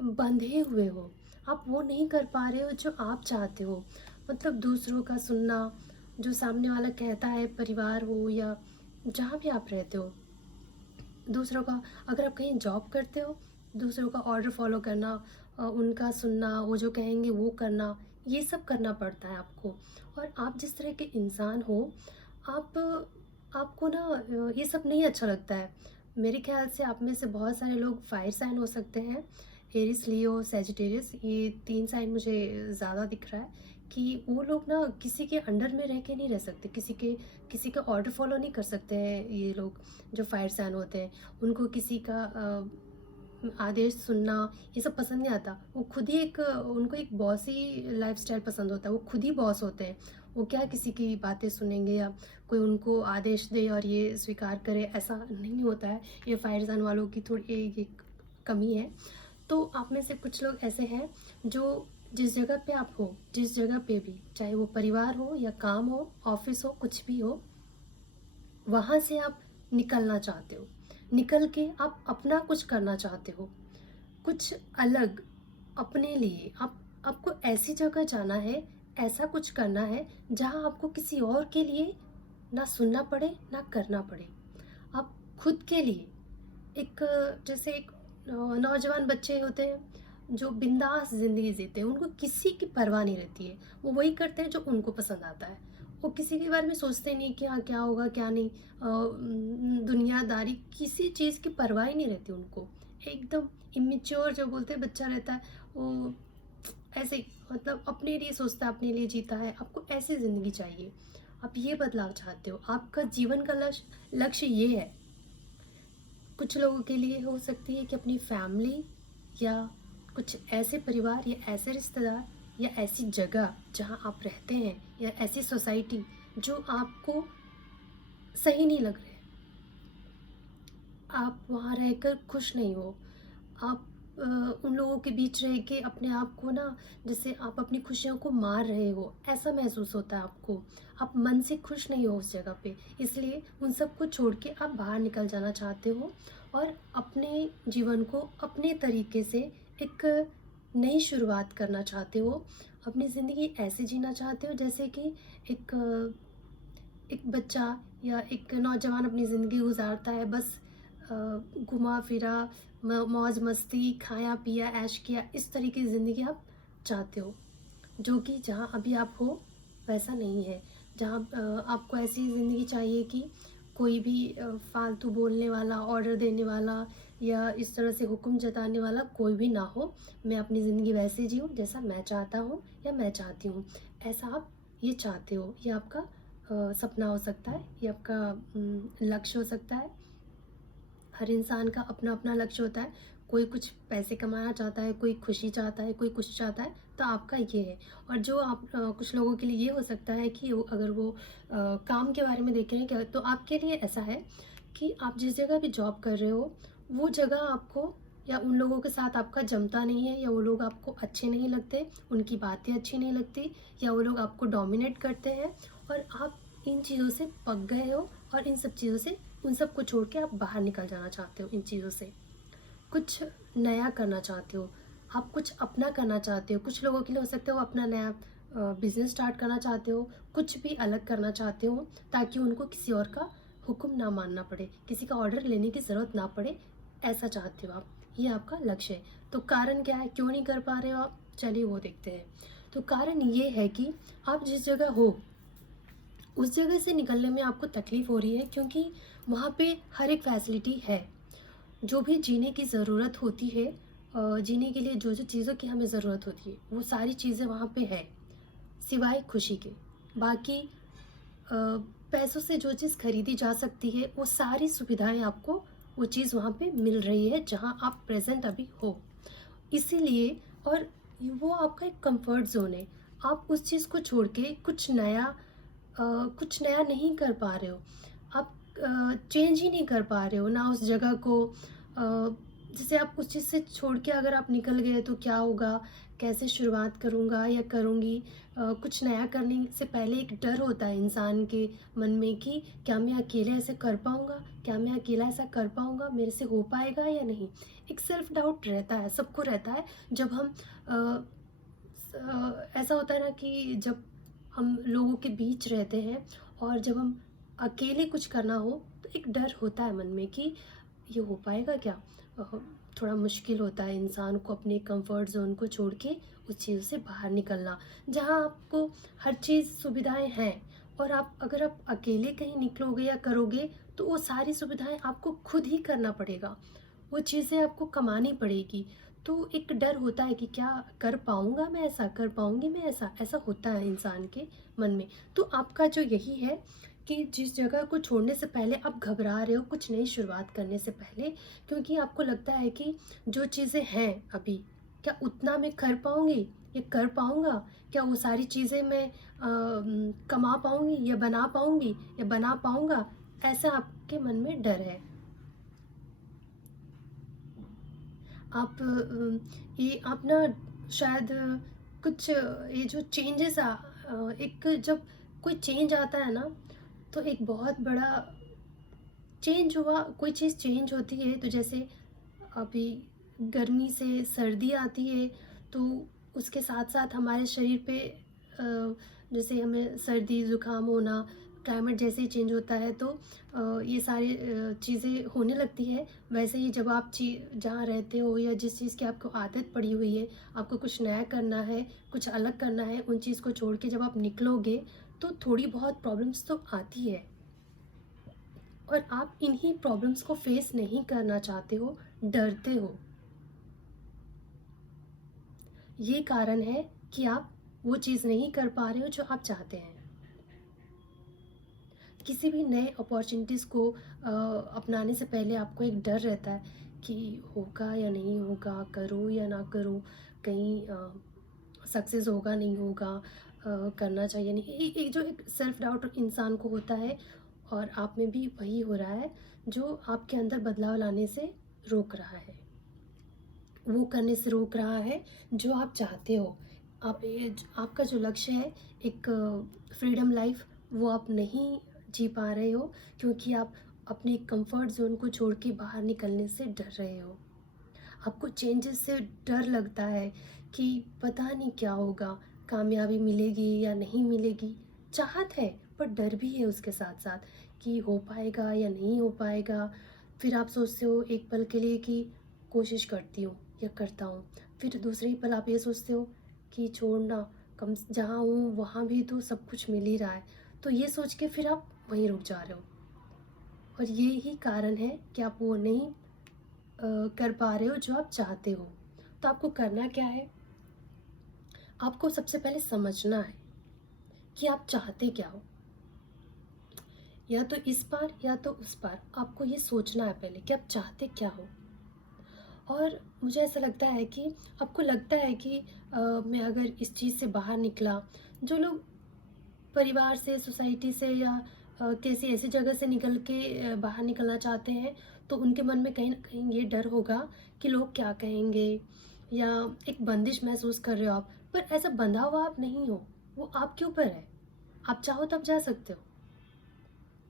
बंधे हुए हो, आप वो नहीं कर पा रहे हो जो आप चाहते हो। मतलब दूसरों का सुनना, जो सामने वाला कहता है, परिवार हो या जहाँ भी आप रहते हो, दूसरों का, अगर आप कहीं जॉब करते हो, दूसरों का ऑर्डर फॉलो करना, उनका सुनना, वो जो कहेंगे वो करना, ये सब करना पड़ता है आपको। और आप जिस तरह के इंसान हो, आप आपको ना ये सब नहीं अच्छा लगता है। मेरे ख्याल से आप में से बहुत सारे लोग फायर साइन हो सकते हैं, एरिस, लियो, सैजिटेरियस। ये 3 साइन मुझे ज़्यादा दिख रहा है कि वो लोग ना किसी के अंडर में रह के नहीं रह सकते, किसी का ऑर्डर फॉलो नहीं कर सकते हैं। ये लोग जो फायर साइन होते हैं, उनको किसी का आदेश सुनना, ये सब पसंद नहीं आता। वो खुद ही उनको एक बॉसी लाइफस्टाइल पसंद होता है। वो खुद ही बॉस होते हैं। वो क्या किसी की बातें सुनेंगे या कोई उनको आदेश दे और ये स्वीकार करे, ऐसा नहीं होता है। ये फायर साइन वालों की थोड़ी ये कमी है। तो आप में से कुछ लोग ऐसे हैं जो, जिस जगह पे आप हो, जिस जगह पे भी, चाहे वो परिवार हो या काम हो, ऑफिस हो, कुछ भी हो, वहाँ से आप निकलना चाहते हो। निकल के आप अपना कुछ करना चाहते हो, कुछ अलग अपने लिए। आपको ऐसी जगह जाना है, ऐसा कुछ करना है जहाँ आपको किसी और के लिए ना सुनना पड़े, ना करना पड़े। आप खुद के लिए एक, जैसे एक नौजवान बच्चे होते हैं जो बिंदास ज़िंदगी जीते हैं, उनको किसी की परवाह नहीं रहती है। वो वही करते हैं जो उनको पसंद आता है। वो किसी के बारे में सोचते नहीं कि हाँ क्या होगा क्या नहीं। दुनियादारी, किसी चीज़ की परवाह ही नहीं रहती उनको। एकदम इमेच्योर जो बोलते हैं बच्चा रहता है, वो ऐसे ही मतलब अपने लिए सोचता है, अपने लिए जीता है, आपको ऐसी ज़िंदगी चाहिए, आप ये बदलाव चाहते हो, आपका जीवन का लक्ष्य ये है। कुछ लोगों के लिए हो सकती है कि अपनी फैमिली या कुछ ऐसे परिवार या ऐसे रिश्तेदार या ऐसी जगह जहाँ आप रहते हैं या ऐसी सोसाइटी जो आपको सही नहीं लग रहे, आप वहाँ रहकर खुश नहीं हो, आप उन लोगों के बीच रह के अपने आप को ना, जैसे आप अपनी खुशियों को मार रहे हो, ऐसा महसूस होता है आपको, आप मन से खुश नहीं हो उस जगह पे, इसलिए उन सब को छोड़ के आप बाहर निकल जाना चाहते हो और अपने जीवन को अपने तरीके से एक नई शुरुआत करना चाहते हो, अपनी ज़िंदगी ऐसे जीना चाहते हो जैसे कि एक एक बच्चा या एक नौजवान अपनी ज़िंदगी गुजारता है, बस घुमा फिरा, मौज मस्ती, खाया पिया, ऐश किया, इस तरीके की ज़िंदगी आप चाहते हो, जो कि जहाँ अभी आप हो वैसा नहीं है। जहाँ आपको ऐसी ज़िंदगी चाहिए कि कोई भी फालतू बोलने वाला, ऑर्डर देने वाला या इस तरह से हुक्म जताने वाला कोई भी ना हो। मैं अपनी ज़िंदगी वैसे जीऊँ जैसा मैं चाहता हूँ या मैं चाहती हूँ। ऐसा आप ये चाहते हो, ये आपका सपना हो सकता है, ये आपका लक्ष्य हो सकता है। हर इंसान का अपना अपना लक्ष्य होता है, कोई कुछ पैसे कमाना चाहता है, कोई खुशी चाहता है, कोई कुछ चाहता है, तो आपका ये है। और जो आप कुछ लोगों के लिए ये हो सकता है कि अगर वो काम के बारे में देख रहे हैं क्या, तो आपके लिए ऐसा है कि आप जिस जगह भी जॉब कर रहे हो, वो जगह आपको या उन लोगों के साथ आपका जमता नहीं है, या वो लोग आपको अच्छे नहीं लगते, उनकी बातें अच्छी नहीं लगती, या वो लोग आपको डोमिनेट करते हैं और आप इन चीज़ों से पक गए हो और इन सब चीज़ों से, उन सब को छोड़ के आप बाहर निकल जाना चाहते हो, इन चीज़ों से कुछ नया करना चाहते हो, आप कुछ अपना करना चाहते हो। कुछ लोगों के लिए हो सकता है वो अपना नया बिजनेस स्टार्ट करना चाहते हो, कुछ भी अलग करना चाहते हो ताकि उनको किसी और का हुक्म ना मानना पड़े, किसी का ऑर्डर लेने की ज़रूरत ना पड़े, ऐसा चाहते हो आप, ये आपका लक्ष्य है। तो कारण क्या है, क्यों नहीं कर पा रहे हो आप, चलिए वो देखते हैं। तो कारण ये है कि आप जिस जगह हो उस जगह से निकलने में आपको तकलीफ़ हो रही है, क्योंकि वहाँ पे हर एक फैसिलिटी है, जो भी जीने की ज़रूरत होती है, जीने के लिए जो जो चीज़ों की हमें ज़रूरत होती है वो सारी चीज़ें वहाँ पे है, सिवाय खुशी के। बाकी पैसों से जो चीज़ खरीदी जा सकती है वो सारी सुविधाएं आपको, वो चीज़ वहाँ पे मिल रही है जहाँ आप प्रेजेंट अभी हो, इसीलिए। और वो आपका एक कंफर्ट जोन है, आप उस चीज़ को छोड़ के कुछ नया नहीं कर पा रहे हो, आप चेंज ही नहीं कर पा रहे हो ना उस जगह को। जैसे आप उस चीज़ से छोड़ के अगर आप निकल गए तो क्या होगा, कैसे शुरुआत करूँगा या करूँगी। कुछ नया करने से पहले एक डर होता है इंसान के मन में कि क्या मैं अकेले ऐसे कर पाऊँगा, क्या मैं अकेला ऐसा कर पाऊँगा, मेरे से हो पाएगा या नहीं। एक सेल्फ डाउट रहता है, सबको रहता है। जब हम ऐसा होता है ना कि जब हम लोगों के बीच रहते हैं और जब हम अकेले कुछ करना हो तो एक डर होता है मन में कि ये हो पाएगा क्या। थोड़ा मुश्किल होता है इंसान को अपने कंफर्ट जोन को छोड़ के उस चीज़ से बाहर निकलना, जहाँ आपको हर चीज़ सुविधाएं हैं, और आप अगर आप अकेले कहीं निकलोगे या करोगे तो वो सारी सुविधाएं आपको खुद ही करना पड़ेगा, वो चीज़ें आपको कमानी पड़ेगी। तो एक डर होता है कि क्या कर पाऊँगा मैं ऐसा, कर पाऊँगी मैं ऐसा, ऐसा होता है इंसान के मन में। तो आपका जो यही है कि जिस जगह को छोड़ने से पहले आप घबरा रहे हो कुछ नई शुरुआत करने से पहले, क्योंकि आपको लगता है कि जो चीज़ें हैं अभी, क्या उतना मैं कर पाऊँगी, या कर पाऊँगा, क्या वो सारी चीज़ें मैं कमा पाऊँगी या बना पाऊँगा, ऐसा आपके मन में डर है। आप ये आप ना शायद कुछ ये जो चेंजेस एक जब कोई चेंज आता है ना, तो एक बहुत बड़ा चेंज हुआ, कोई चीज़ चेंज होती है तो जैसे अभी गर्मी से सर्दी आती है, तो उसके साथ साथ हमारे शरीर पे जैसे हमें सर्दी ज़ुकाम होना, क्लाइमेट जैसे ही चेंज होता है तो ये सारी चीज़ें होने लगती है। वैसे ही जब आप जहाँ रहते हो या जिस चीज़ की आपको आदत पड़ी हुई है, आपको कुछ नया करना है, कुछ अलग करना है, उन चीज़ को छोड़ के जब आप निकलोगे तो थोड़ी बहुत प्रॉब्लम्स तो आती है, और आप इन्हीं प्रॉब्लम्स को फेस नहीं करना चाहते हो, डरते हो। ये कारण है कि आप वो चीज़ नहीं कर पा रहे हो जो आप चाहते हैं। किसी भी नए अपॉर्चुनिटीज़ को अपनाने से पहले आपको एक डर रहता है कि होगा या नहीं होगा, करूँ या ना करूँ, कहीं सक्सेस होगा नहीं होगा, करना चाहिए नहीं। एक जो एक सेल्फ डाउट इंसान को होता है, और आप में भी वही हो रहा है जो आपके अंदर बदलाव लाने से रोक रहा है, वो करने से रोक रहा है जो आप चाहते हो। आपका जो लक्ष्य है, एक फ्रीडम लाइफ, वो आप नहीं जी पा रहे हो क्योंकि आप अपने कंफर्ट जोन को छोड़ के बाहर निकलने से डर रहे हो। आपको चेंजेस से डर लगता है कि पता नहीं क्या होगा, कामयाबी मिलेगी या नहीं मिलेगी। चाहत है पर डर भी है उसके साथ साथ कि हो पाएगा या नहीं हो पाएगा। फिर आप सोचते हो एक पल के लिए कि कोशिश करती हूँ या करता हूँ, फिर दूसरे ही पल आप ये सोचते हो कि छोड़ना, कम जहाँ हूँ वहाँ भी तो सब कुछ मिल ही रहा है। तो ये सोच के फिर आप वहीं रुक जा रहे हो, और ये ही कारण है कि आप वो नहीं कर पा रहे हो जो आप चाहते हो। तो आपको करना क्या है? आपको सबसे पहले समझना है कि आप चाहते क्या हो, या तो इस पार या तो उस पार। आपको ये सोचना है पहले कि आप चाहते क्या हो। और मुझे ऐसा लगता है कि आपको लगता है कि मैं अगर इस चीज़ से बाहर निकला, जो लोग परिवार से, सोसाइटी से या किसी ऐसी जगह से निकल के बाहर निकलना चाहते हैं, तो उनके मन में कहीं न कहीं ये डर होगा कि लोग क्या कहेंगे, या एक बंदिश महसूस कर रहे हो आप। पर ऐसा बंधा हुआ आप नहीं हो, वो आपके ऊपर है। आप चाहो तब जा सकते हो।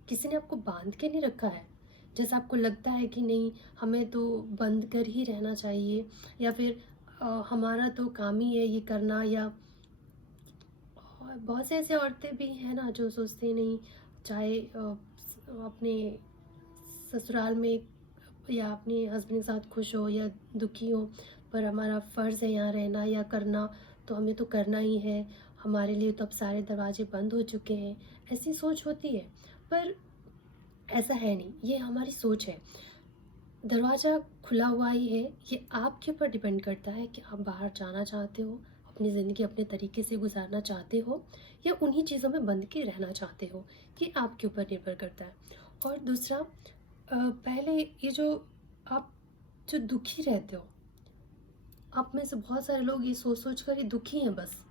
किसी ने आपको बांध के नहीं रखा है। जैसा आपको लगता है कि नहीं, हमें तो बंद कर ही रहना चाहिए, या फिर हमारा तो काम ही है ये करना, या और बहुत से ऐसे औरतें भी हैं ना जो सोचती हैं नहीं, चाहे अपने ससुराल में या अपने हस्बैंड के साथ खुश हो या दुखी हो, पर हमारा फ़र्ज़ है यहाँ रहना या करना, तो हमें तो करना ही है। हमारे लिए तो अब सारे दरवाजे बंद हो चुके हैं। ऐसी सोच होती है, पर ऐसा है नहीं, ये हमारी सोच है। दरवाज़ा खुला हुआ ही है, ये आपके ऊपर डिपेंड करता है कि आप बाहर जाना चाहते हो, अपनी ज़िंदगी अपने तरीके से गुजारना चाहते हो, या उन्हीं चीज़ों में बंध के रहना चाहते हो। ये आपके ऊपर निर्भर करता है। और दूसरा, पहले ये जो आप जो दुखी रहते हो, आप में से बहुत सारे लोग ये सोच कर ही दुखी हैं बस।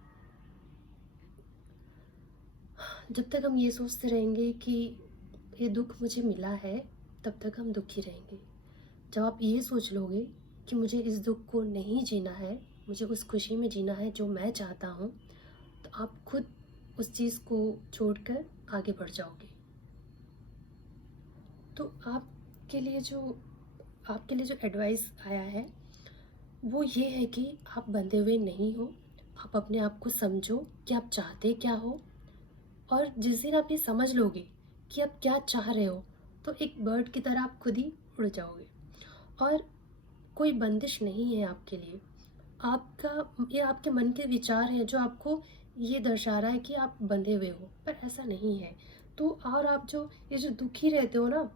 जब तक हम ये सोचते रहेंगे कि ये दुःख मुझे मिला है, तब तक हम दुखी रहेंगे। जब आप ये सोच लोगे कि मुझे इस दुःख को नहीं जीना है, मुझे उस खुशी में जीना है जो मैं चाहता हूँ, तो आप खुद उस चीज़ को छोड़कर आगे बढ़ जाओगे। तो आपके लिए जो एडवाइस आया है, वो ये है कि आप बंधे हुए नहीं हो। आप अपने आप को समझो कि आप चाहते क्या हो, और जिस दिन आप ये समझ लोगे कि आप क्या चाह रहे हो, तो एक बर्ड की तरह आप खुद ही उड़ जाओगे। और कोई बंदिश नहीं है आपके लिए। ये आपके मन के विचार हैं जो आपको ये दर्शा रहा है कि आप बंधे हुए हो, पर ऐसा नहीं है। तो और आप ये जो दुखी रहते हो ना,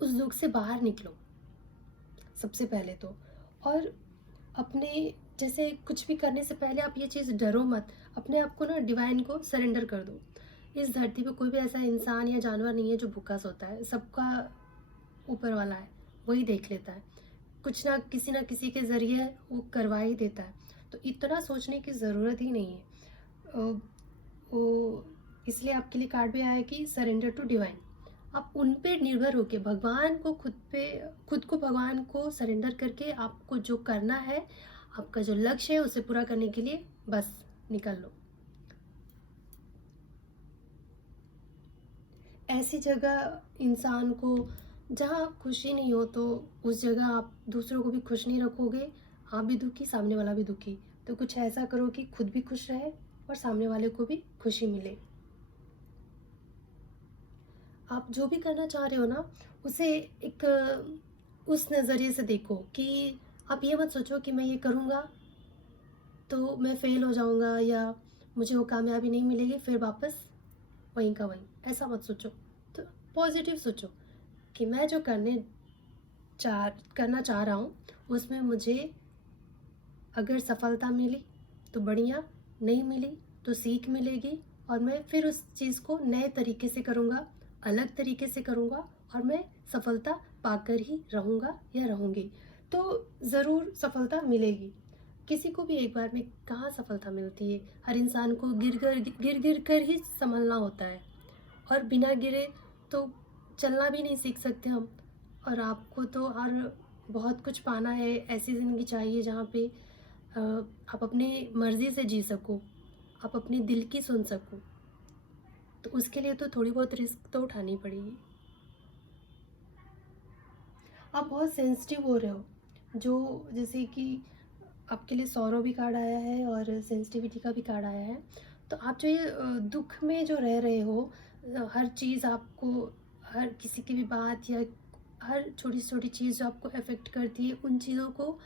उस दुःख से बाहर निकलो सबसे पहले तो। और अपने जैसे कुछ भी करने से पहले आप ये चीज़ डरो मत, अपने आप को ना डिवाइन को सरेंडर कर दो। इस धरती पे कोई भी ऐसा इंसान या जानवर नहीं है जो भूखा सोता है, सबका ऊपर वाला है, वही देख लेता है। कुछ ना किसी के ज़रिए वो करवा ही देता है। तो इतना सोचने की ज़रूरत ही नहीं है। अ, वो इसलिए आपके लिए कार्ड भी आया है कि सरेंडर टू डिवाइन। आप उन पे निर्भर होके भगवान को खुद को भगवान को सरेंडर करके आपको जो करना है, आपका जो लक्ष्य है उसे पूरा करने के लिए बस निकल लो। ऐसी जगह इंसान को जहाँ खुशी नहीं हो, तो उस जगह आप दूसरों को भी खुश नहीं रखोगे, आप भी दुखी, सामने वाला भी दुखी। तो कुछ ऐसा करो कि खुद भी खुश रहे और सामने वाले को भी खुशी मिले। आप जो भी करना चाह रहे हो ना, उसे एक उस नज़रिए से देखो कि आप ये मत सोचो कि मैं ये करूँगा तो मैं फ़ेल हो जाऊँगा, या मुझे वो कामयाबी नहीं मिलेगी, फिर वापस वहीं का वहीं। ऐसा मत सोचो। तो पॉज़िटिव सोचो कि मैं जो करना चाह रहा हूँ, उसमें मुझे अगर सफलता मिली तो बढ़िया, नहीं मिली तो सीख मिलेगी और मैं फिर उस चीज़ को नए तरीके से करूँगा, अलग तरीके से करूँगा और मैं सफलता पाकर ही रहूँगा या रहूँगी। तो ज़रूर सफलता मिलेगी। किसी को भी एक बार में कहाँ सफलता मिलती है। हर इंसान को गिर कर ही संभलना होता है और बिना गिरे तो चलना भी नहीं सीख सकते हम। और आपको तो और बहुत कुछ पाना है, ऐसी ज़िंदगी चाहिए जहाँ पे आप अपनी मर्ज़ी से जी सको, आप अपने दिल की सुन सको। तो उसके लिए तो थोड़ी बहुत रिस्क तो उठानी पड़ेगी। आप बहुत सेंसिटिव हो रहे हो, जो जैसे कि आपके लिए सौरव भी कार्ड आया है और सेंसिटिविटी का भी कार्ड आया है। तो आप जो ये दुख में जो रह रहे हो, हर चीज़ आपको, हर किसी की भी बात या हर छोटी छोटी चीज़ जो आपको अफेक्ट करती है, उन चीज़ों को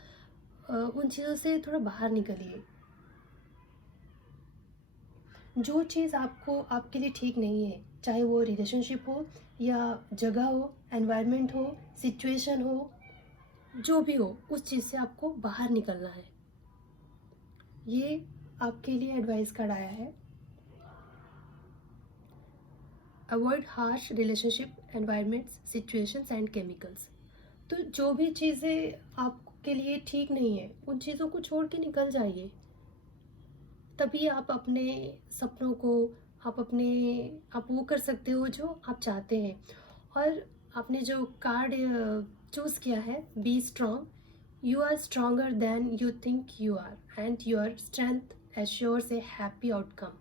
उन चीज़ों से थोड़ा बाहर निकलिए। जो चीज़ आपको आपके लिए ठीक नहीं है, चाहे वो रिलेशनशिप हो या जगह हो, एनवायरनमेंट हो, सिचुएशन हो, जो भी हो, उस चीज़ से आपको बाहर निकलना है। ये आपके लिए एडवाइस कार्ड आया है। Avoid harsh relationship, environments, situations and chemicals. तो जो भी चीज़ें आपके लिए ठीक नहीं है, उन चीज़ों को छोड़ के निकल जाइए। तभी आप अपने सपनों को, आप वो कर सकते हो जो आप चाहते हैं। और आपने जो कार्ड चूज़ किया है, be strong, you are stronger than you think you are and your strength assures a happy outcome.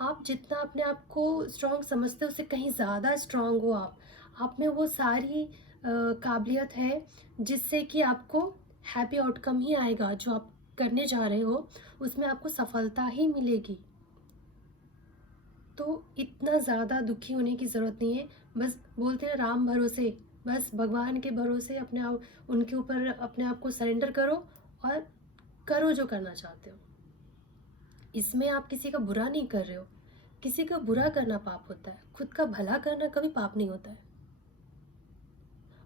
आप जितना अपने आप को स्ट्रॉन्ग समझते हो, उससे कहीं ज़्यादा स्ट्रॉन्ग हो आप में वो सारी काबिलियत है जिससे कि आपको हैप्पी आउटकम ही आएगा। जो आप करने जा रहे हो उसमें आपको सफलता ही मिलेगी। तो इतना ज़्यादा दुखी होने की ज़रूरत नहीं है। बस बोलते हैं राम भरोसे, बस भगवान के भरोसे अपने आप, उनके ऊपर अपने आप को सरेंडर करो और करो जो करना चाहते हो। इसमें आप किसी का बुरा नहीं कर रहे हो। किसी का बुरा करना पाप होता है, खुद का भला करना कभी पाप नहीं होता है।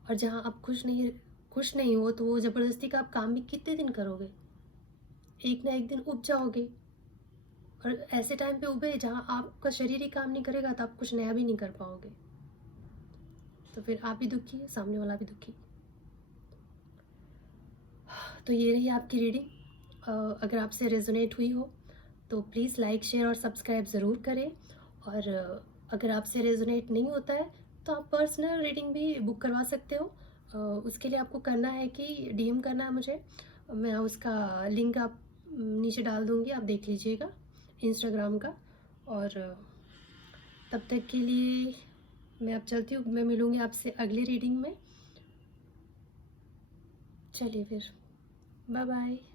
और जहाँ आप खुश नहीं हो, तो वो ज़बरदस्ती का आप काम भी कितने दिन करोगे? एक ना एक दिन उब जाओगे। और ऐसे टाइम पे उबे जहाँ आपका शरीर ही काम नहीं करेगा, तो आप कुछ नया भी नहीं कर पाओगे। तो फिर आप भी दुखी, सामने वाला भी दुखी। तो ये रही आपकी रीडिंग। अगर आपसे रेजोनेट हुई हो तो प्लीज़ लाइक, शेयर और सब्सक्राइब ज़रूर करें। और अगर आपसे रेजोनेट नहीं होता है तो आप पर्सनल रीडिंग भी बुक करवा सकते हो। उसके लिए आपको करना है कि डीएम करना है मुझे। मैं उसका लिंक आप नीचे डाल दूँगी, आप देख लीजिएगा, इंस्टाग्राम का। और तब तक के लिए मैं अब चलती हूँ। मैं मिलूँगी आपसे अगली रीडिंग में। चलिए फिर, बाय बाय।